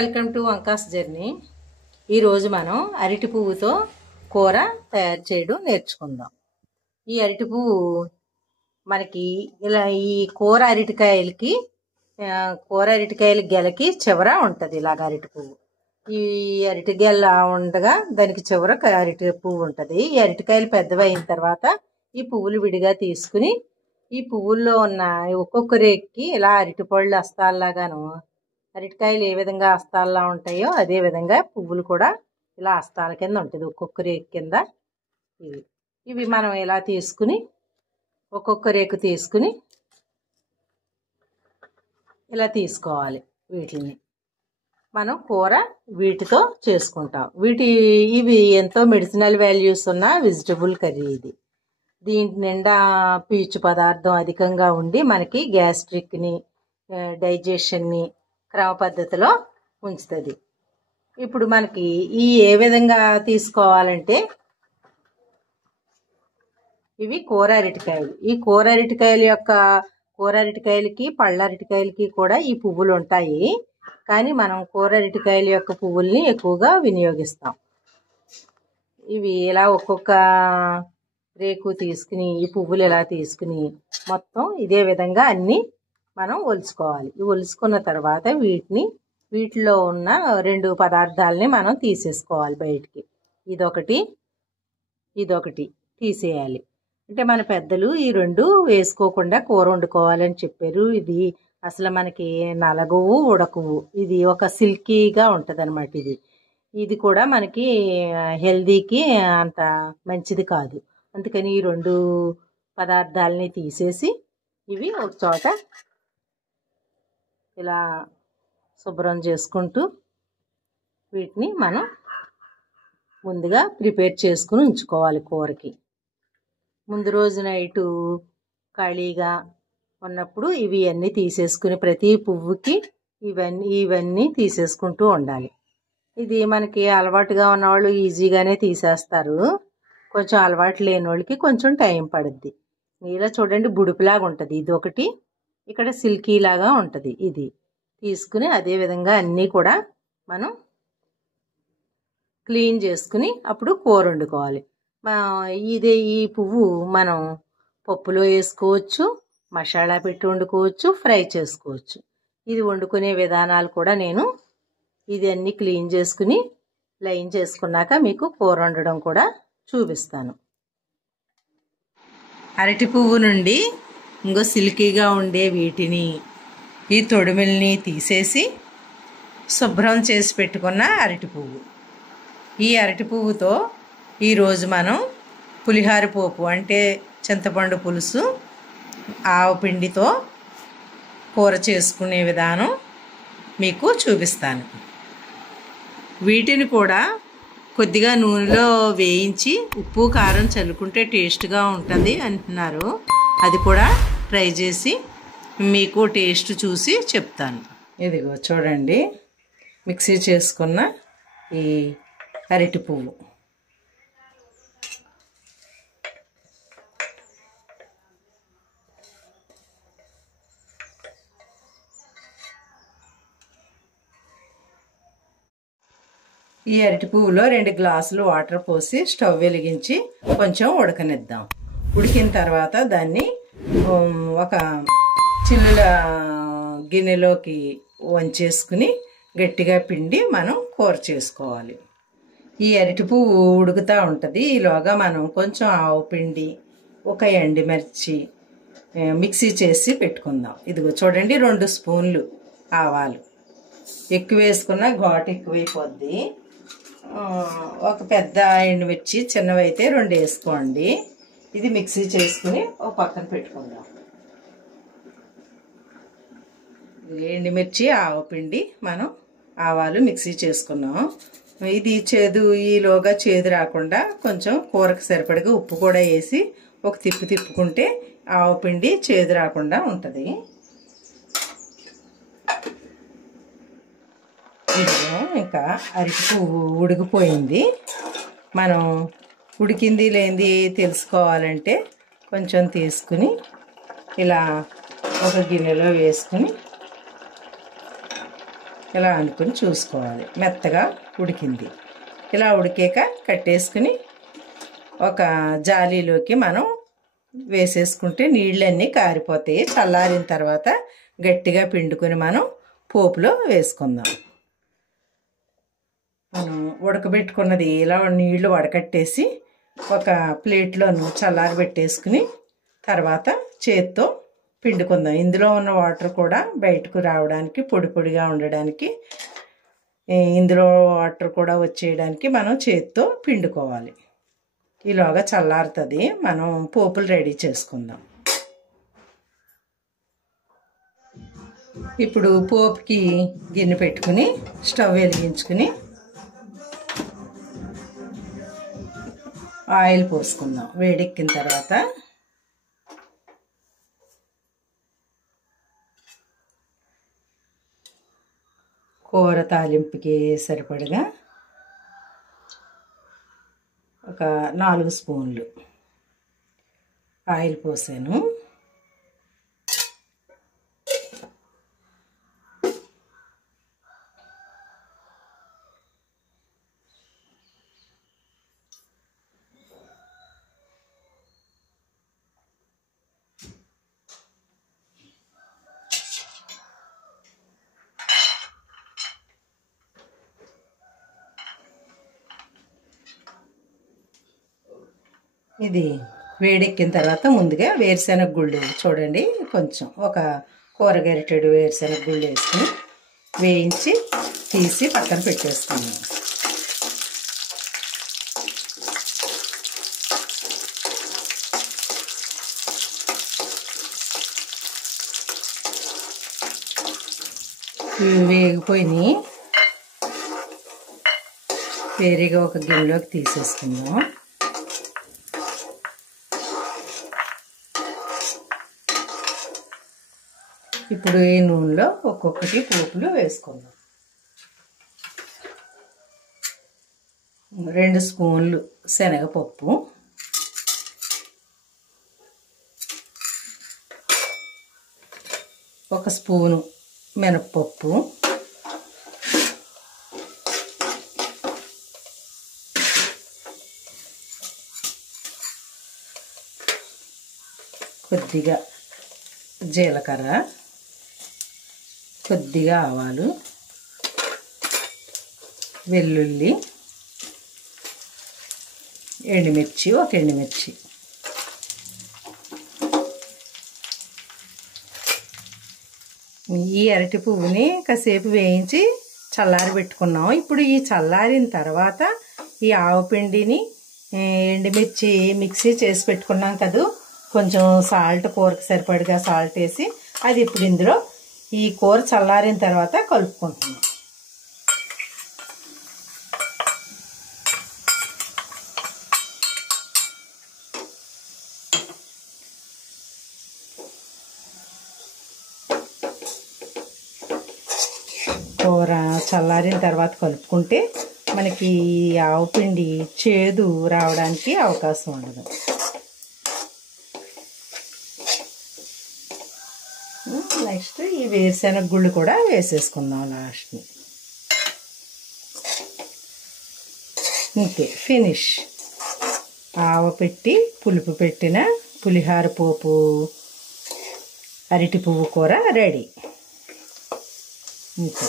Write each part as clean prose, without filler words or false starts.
Welcome to వంకాస్ journey. ఈరోజు మనం అరటి పువ్వుతో కూర తయారు చేయడం నేర్చుకుందాం. ఈ అరటి పువ్వు మనకి ఇలా ఈ కూర అరటికాయల గెలకి చివర ఉంటుంది. ఇలాగ అరటి పువ్వు ఈ అరటి గెల ఉండగా దానికి చివర అరటి పువ్వు ఉంటుంది. ఈ అరటికాయలు పెద్దవి అయిన తర్వాత ఈ పువ్వులు విడిగా తీసుకుని ఈ పువ్వుల్లో ఉన్న ఒక్కొక్క రేక్కి ఇలా అరటి పళ్ళు అస్తాల్లాగాను, అరటికాయలు ఏ విధంగా అస్తాల్లా ఉంటాయో అదే విధంగా పువ్వులు కూడా ఇలా అస్తాల కింద ఉంటుంది. ఒక్కొక్క రేకు కింద ఇవి మనం ఇలా తీసుకుని ఒక్కొక్క రేకు తీసుకుని ఇలా తీసుకోవాలి. వీటిని మనం కూర వీటితో చేసుకుంటాం. ఇవి ఎంతో మెడిసినల్ వాల్యూస్ ఉన్న వెజిటబుల్ కర్రీ. ఇది దీని నిండా పీచు పదార్థం అధికంగా ఉండి మనకి గ్యాస్ట్రిక్ని, డైజెషన్ని క్రమ పద్ధతిలో ఉంచుతుంది. ఇప్పుడు మనకి ఏ విధంగా తీసుకోవాలంటే, ఇవి కూర అరటికాయలు. ఈ కూర అరటికాయలకి పళ్ళ అరటికాయలకి కూడా ఈ పువ్వులు ఉంటాయి. కానీ మనం కూర అరటికాయల యొక్క పువ్వుల్ని ఎక్కువగా వినియోగిస్తాం. ఇవి ఇలా ఒక్కొక్క రేకు తీసుకుని ఈ పువ్వులు ఇలా తీసుకుని మొత్తం ఇదే విధంగా అన్నీ మనం ఒలుచుకోవాలి. ఒలుచుకున్న తర్వాత వీటిలో ఉన్న రెండు పదార్థాలని మనం తీసేసుకోవాలి బయటికి. ఇదొకటి తీసేయాలి. అంటే మన పెద్దలు ఈ రెండు వేసుకోకుండా కూర వండుకోవాలని చెప్పారు. ఇది అసలు మనకి నలగవు, ఉడకవు. ఇది ఒక సిల్కీగా ఉంటుంది అన్నమాట. ఇది కూడా మనకి హెల్దీకి అంత మంచిది కాదు. అందుకని ఈ రెండు పదార్థాలని తీసేసి ఇవి ఒక చోట ఇలా శుభ్రం చేసుకుంటూ వీటిని మనం ముందుగా ప్రిపేర్ చేసుకుని ఉంచుకోవాలి. కూరకి ముందు రోజు నైటు ఖాళీగా ఉన్నప్పుడు ఇవి అన్నీ తీసేసుకుని ప్రతి పువ్వుకి ఇవన్నీ తీసేసుకుంటూ ఉండాలి. ఇది మనకి అలవాటుగా ఉన్నవాళ్ళు ఈజీగానే తీసేస్తారు. కొంచెం అలవాటు లేని వాళ్ళకి కొంచెం టైం పడుద్ది. ఇలా చూడండి, బుడిపిలాగా ఉంటుంది. ఇది ఒకటి, ఇక్కడ సిల్కీ లాగా ఉంటుంది. ఇది తీసుకుని అదే విధంగా అన్నీ కూడా మనం క్లీన్ చేసుకుని అప్పుడు కూర వండుకోవాలి. ఈ పువ్వు మనం పప్పులో వేసుకోవచ్చు, మసాలా పెట్టి వండుకోవచ్చు, ఫ్రై చేసుకోవచ్చు. ఇది వండుకునే విధానాలు కూడా నేను ఇది అన్నీ క్లీన్ చేసుకుని లైన్ చేసుకున్నాక మీకు కూర వండడం కూడా చూపిస్తాను. అరటి పువ్వు నుండి ఇంకో సిల్కీగా ఉండే వీటిని ఈ తొడిమిల్ని తీసేసి శుభ్రం చేసి పెట్టుకున్న అరటి పువ్వు. ఈ అరటి పువ్వుతో ఈరోజు మనం పులిహార పోపు అంటే చింతపండు పులుసు, ఆవు పిండితో కూర చేసుకునే విధానం మీకు చూపిస్తాను. వీటిని కూడా కొద్దిగా నూనెలో వేయించి ఉప్పు కారం చల్లుకుంటే టేస్ట్గా ఉంటుంది అంటున్నారు. అది కూడా ట్రై చేసి మీకు టేస్ట్ చూసి చెప్తాను. ఇదిగో చూడండి, మిక్సీ చేసుకున్న ఈ అరటి పువ్వు. ఈ అరటి పువ్వులో 2 గ్లాసులు వాటర్ పోసి స్టవ్ వెలిగించి కొంచెం ఉడకనిద్దాం. ఉడికిన తర్వాత దాన్ని ఒక చిల్లుల గిన్నెలోకి వంచేసుకుని గట్టిగా పిండి మనం కూర చేసుకోవాలి. ఈ అరటి పువ్వు ఉడుకుతూ ఉంటుంది. ఈలోగా మనం కొంచెం ఆవు పిండి, ఒక ఎండుమిర్చి మిక్సీ చేసి పెట్టుకుందాం. ఇదిగో చూడండి, 2 స్పూన్లు ఆవాలు. ఎక్కువ వేసుకున్న ఘాటు ఎక్కువైపోద్ది. ఒక పెద్ద ఎండుమిర్చి, చిన్నవైతే 2 వేసుకోండి. ఇది మిక్సీ చేసుకుని ఒక పక్కన పెట్టుకుందాం. ఎండుమిర్చి, ఆవపిండి, మనం ఆవాలు మిక్సీ చేసుకున్నాం. ఇది ఈలోగా చేదు రాకుండా కొంచెం కూరకు సరిపడగా ఉప్పు కూడా వేసి ఒక తిప్పుకుంటే ఆవపిండి చేదు రాకుండా ఉంటుంది. ఇదిగో ఇంకా అరటి పువ్వు ఉడికిపోయింది. మనం ఉడికింది లేనిది తెలుసుకోవాలంటే కొంచెం తీసుకుని ఇలా ఒక గిన్నెలో వేసుకుని ఇలా అనుకుని చూసుకోవాలి. మెత్తగా ఉడికింది. ఇలా ఉడికాక కట్టేసుకుని ఒక జాలీలోకి మనం వేసేసుకుంటే నీళ్ళన్నీ కారిపోతాయి. చల్లారిన తర్వాత గట్టిగా పిండుకొని మనం పోపులో వేసుకుందాం. మనం ఉడకబెట్టుకున్నది ఇలా నీళ్లు వడకట్టేసి ఒక ప్లేట్లోను చల్లారి పెట్టేసుకుని తర్వాత చేత్తో పిండుకుందాం. ఇందులో ఉన్న వాటర్ కూడా బయటకు రావడానికి, పొడి పొడిగా ఉండడానికి, ఇందులో వాటర్ కూడా వచ్చేయడానికి మనం చేత్తో పిండుకోవాలి. ఈలోగా చల్లారుతుంది. మనం పోపులు రెడీ చేసుకుందాం. ఇప్పుడు పోపుకి గిన్నె పెట్టుకుని స్టవ్ వెలిగించుకుని ఆయిల్ పోసుకుందాం. వేడెక్కిన తర్వాత కూర తాలింపుకి సరిపడగా ఒక 4 స్పూన్లు ఆయిల్ పోసాను. ఇది వేడెక్కిన తర్వాత ముందుగా వేరుశెనగ గుళ్ళు చూడండి, కొంచెం ఒక కూర గరిటెడు వేరుశెనగ గుళ్ళు వేసుకుని వేయించి తీసి పక్కన పెట్టేసుకున్నాను. ఇవి వేగిపోయినాయి. వేరేగా ఒక గిన్నెలోకి తీసేసుకుందాం. ఇప్పుడు ఈ నూనెలో ఒక్కొక్కటి పోపులు వేసుకుందాం. 2 స్పూన్లు శనగపప్పు, 1 స్పూను మినప్పప్పు, కొద్దిగా జీలకర్ర, కొద్దిగా ఆవాలు, వెల్లుల్లి, ఎండుమిర్చి, 1 ఎండుమిర్చి. ఈ అరటి పువ్వుని కాసేపు వేయించి చల్లారి పెట్టుకున్నాం. ఇప్పుడు ఈ చల్లారిన తర్వాత ఈ ఆవపిండిని, ఎండుమిర్చి మిక్సీ చేసి పెట్టుకున్నాం కదా, కొంచెం సాల్ట్, కూరకు సరిపడగా సాల్ట్ వేసి అది ఇప్పుడు ఇందులో ఈ కూర చల్లారిన తర్వాత కలుపుకుంటున్నాం. కూర చల్లారిన తర్వాత కలుపుకుంటే మనకి ఆవపిండి చేదు రావడానికి అవకాశం ఉండదు. నెక్స్ట్ ఈ వేరుశెనగ గుళ్ళు కూడా వేసేసుకుందాం లాస్ట్ని. ఇంకే ఫినిష్. ఆవపెట్టి పులుపు పెట్టిన పులిహార పోపు అరటి పువ్వు కూర రెడీ. ఇంకే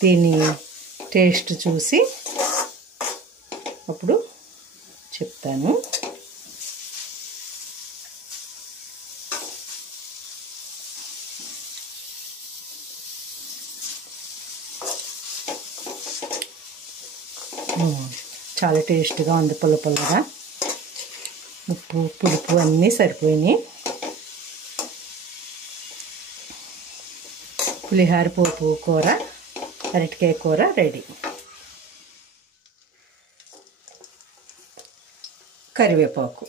దీని టేస్ట్ చూసి అప్పుడు చెప్తాను. చాలా టేస్ట్గా ఉంది, పుల్ల పుల్లగా. ఉప్పు పులుపు అన్నీ సరిపోయినాయి. పులిహార పోపు కూర, అరటికాయ కూర రెడీ. కరివేపాకు,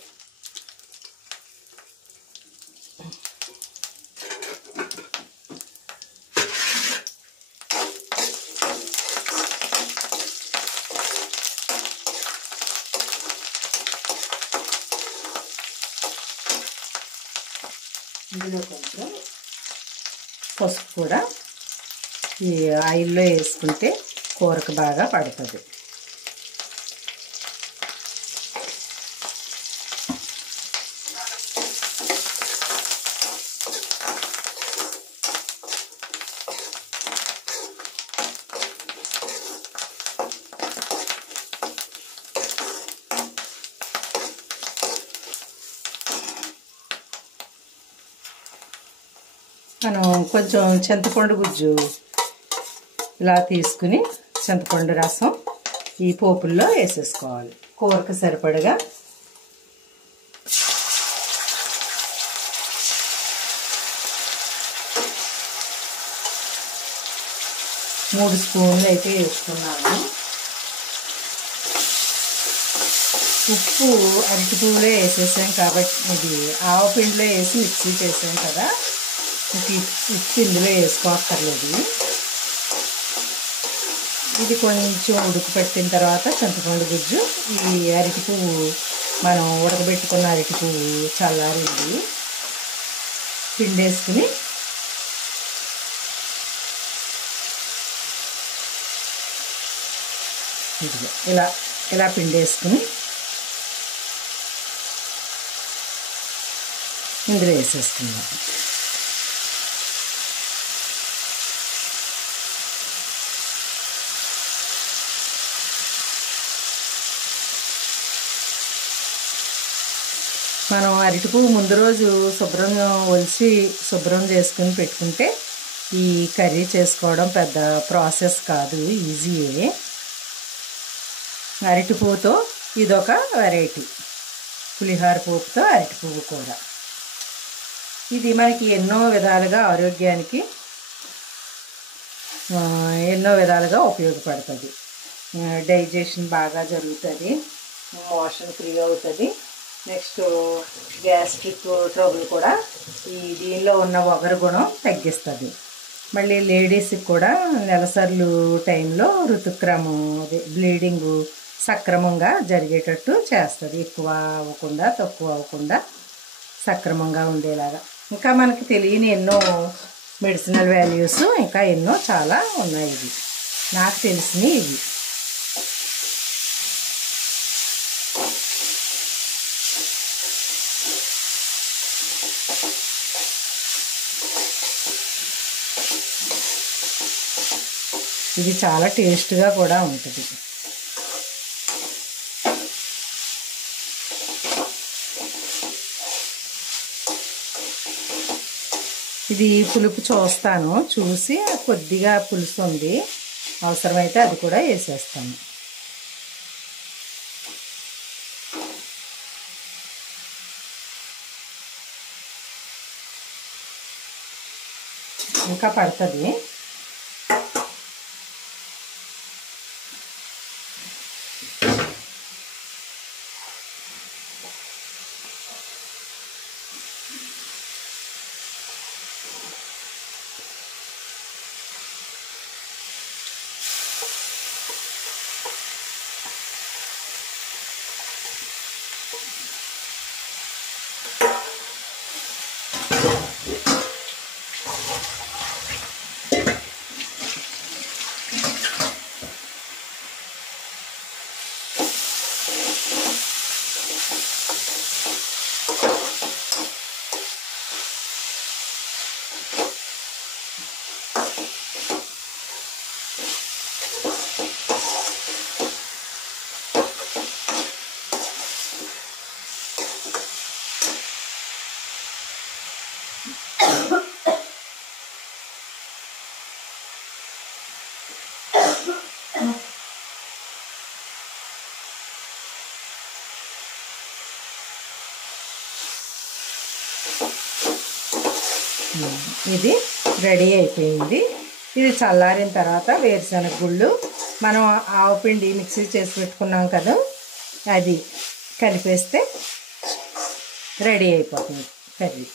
ఇందులో కొంచెం పసుపు కూడా ఈ ఆయిల్లో వేసుకుంటే కూరకు బాగా పడుతుంది. మనం కొంచెం చింతపండు గుజ్జు ఇలా తీసుకుని చింతపండు రసం ఈ పోపుల్లో వేసేసుకోవాలి. కూరకు సరిపడగా మూడు స్పూన్లు అయితే వేసుకున్నాను. ఉప్పు అరటి పువ్వులో వేసేసాం కాబట్టి ఇది ఆవపిండిలో వేసి మిక్సీ చేసాం కదా, ఉప్పు ఇందులో వేసుకోక్కర్లేదు. ఇది కొంచెం ఉడకపెట్టిన తర్వాత చింతపండు గుజ్జు, ఈ అరటి పువ్వు మనం ఉడకబెట్టుకున్న అరటి పువ్వు చల్లారింది పిండేసుకుని ఇదిగో ఇలా పిండేసుకుని ఇందులో వేసేసుకున్నాం. మనం అరటి పువ్వు ముందు రోజు శుభ్రం చేసుకుని పెట్టుకుంటే ఈ కర్రీ చేసుకోవడం పెద్ద ప్రాసెస్ కాదు, ఈజీయే. అరటి పువ్వుతో ఇదొక వెరైటీ, పులిహోర పోపుతో అరటి పువ్వు కూర. ఇది మనకి ఎన్నో విధాలుగా ఆరోగ్యానికి ఎన్నో విధాలుగా ఉపయోగపడుతుంది. డైజెషన్ బాగా జరుగుతుంది, మోషన్ ఫ్రీ అవుతుంది. నెక్స్ట్ గ్యాస్ట్రిక్ ట్రబుల్ కూడా దీనిలో ఉన్న వగరు గుణం తగ్గిస్తుంది. మళ్ళీ లేడీస్కి కూడా నెలసర్లు టైంలో ఋతుక్రమం బ్లీడింగ్ సక్రమంగా జరిగేటట్టు చేస్తుంది. ఎక్కువ అవ్వకుండా తక్కువ అవ్వకుండా సక్రమంగా ఉండేలాగా. ఇంకా మనకి తెలియని ఎన్నో మెడిసినల్ వాల్యూస్ ఇంకా ఎన్నో చాలా ఉన్నాయి. ఇవి నాకు తెలిసినవి ఇవి. ఇది చాలా టేస్ట్గా కూడా ఉంటుంది. ఇది పులుపు చూసి కొద్దిగా పులుసు ఉంది, అవసరమైతే అది కూడా వేసేస్తాను. ఇంకా పడుతుంది. ఇది రెడీ అయిపోయింది. ఇది చల్లారిన తర్వాత వేరుశనగ గుళ్ళు మనం ఆవపిండి మిక్సీ చేసి పెట్టుకున్నాం కదా, అది కలిపేస్తే రెడీ అయిపోతుంది కర్రీ.